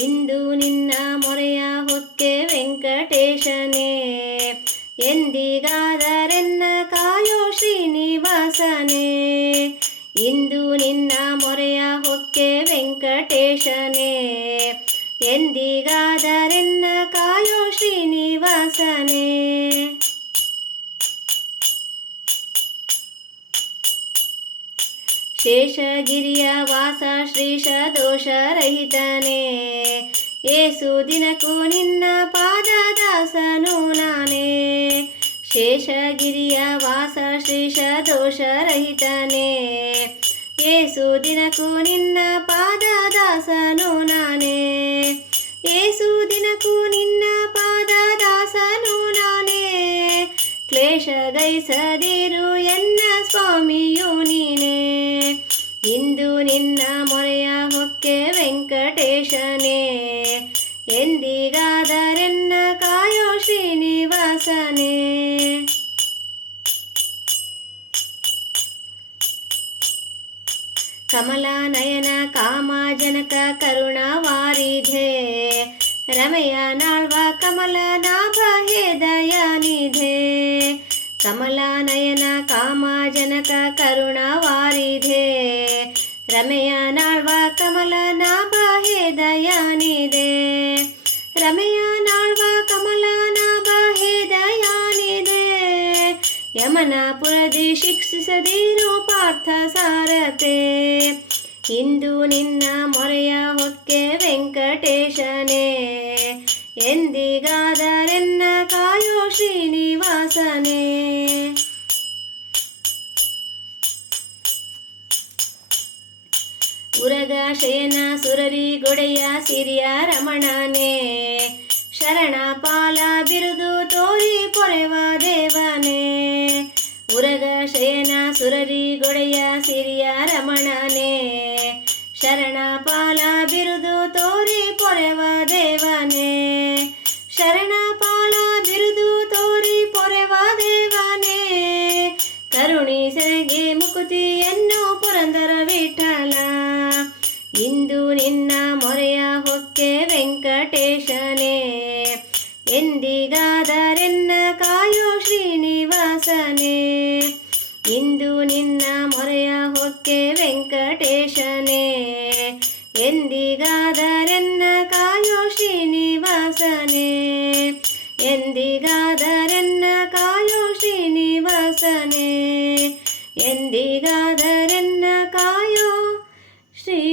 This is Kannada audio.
ಇಂದು ನಿನ್ನ ಮೊರೆಯ ಹೊಕ್ಕೆ ವೆಂಕಟೇಶನೇ. ಎಂದಿಗಾದರೆನ್ನ ಕಾಯೋ ಶ್ರೀನಿವಾಸನೇ. ಇಂದು ನಿನ್ನ ಮೊರೆಯ ಹೊಕ್ಕೆ ವೆಂಕಟೇಶನೇ. ಎಂದಿಗಾದರೆನ್ನ ಕಾಯೋ ಶ್ರೀನಿವಾಸನೇ. ಶೇಷಗಿರಿಯ ವಾಸ ಶ್ರೀಶ ದೋಷರಹಿತನೇ. ಏಸು ದಿನಕ್ಕೂ ನಿನ್ನ ಪಾದ ದಾಸನು ನಾನೇ. ಶೇಷಗಿರಿಯ ವಾಸ ಶ್ರೀಷ ದೋಷರಹಿತನೇ ಏಸು ದಿನಕ್ಕೂ ನಿನ್ನ ಪಾದ ದಾಸನು ನಾನೇ. ಏಸು ದಿನಕ್ಕೂ ನಿನ್ನ ಪಾದ ದಾಸನು ನಾನೇ. ಕ್ಲೇಶ ಗೈಸದಿರು ಎನ್ನ ಸ್ವಾಮಿಯು ನೀನೇ. ಇಂದು ನಿನ್ನ ಮೊರೆಯ ಹೊಕ್ಕೆ ವೆಂಕಟೇಶನೇ. ಎಂದಿಗಾದರೆನ್ನ ಕಾಯೋ ಶ್ರೀನಿವಾಸನೇ ಕಮಲಾನಯನ ಕಾಮಜನಕ ಕರುಣವಾರಿಧೆ ರಮೆಯ ನಾಳ್ವ ಕಮಲ ನಾಭ ಹೇ ದಯಾನಿಧೆ ಕಮಲಾನಯನ ಕಾಮಜನಕ ಕರುಣವಾರಿಧೆ ರಮೆಯ ನಾಳ್ವ ಕಮಲ ನಾಭ ಹೇ ದಯಾನಿದೆ ರಮೆಯ ನಾಳ್ವ ಕಮಲ ನಾಭ ಹೇ ದಯಾನಿದೆ ಯಮನಾಪುರದಿ ಶಿಕ್ಷಿಸದಿರು ಪಾರ್ಥ ಸಾರತೆ ಇಂದು ನಿನ್ನ ಮೊರೆಯ ಹೊಕ್ಕೆ ವೆಂಕಟೇಶನೇ. ಎಂದಿಗಾದರೆನ್ನ ಕಾಯೋ ಶ್ರೀನಿವಾಸನೇ. ಉರಗ ಶಯನ ಸುರರಿ ಗೊಡೆಯ ಸಿರಿಯ ರಮಣನೇ. ಶರಣ ಪಾಲ ಬಿರುದು ತೋರಿ ಪೊರೆವ ದೇವನೇ. ಉರಗ ಶಯನ ಸುರರಿ ಗೊಡೆಯ ಸಿರಿಯ ರಮಣನೇ. ಶರಣ ಪಾಲ എന്തിഗാദരെന്ന കായോ ശ്രീനിവാസനേ? ഇന്ദു നിന്ന മൊറയ ഹൊക്കെ വെങ്കടേശനേ. എന്തിഗാദരെന്ന കായോ ശ്രീനിവാസനേ? എന്തിഗാദരെന്ന കായോ ശ്രീനിവാസനേ? എന്തിഗാദരെന്ന കായോ ശ്രീ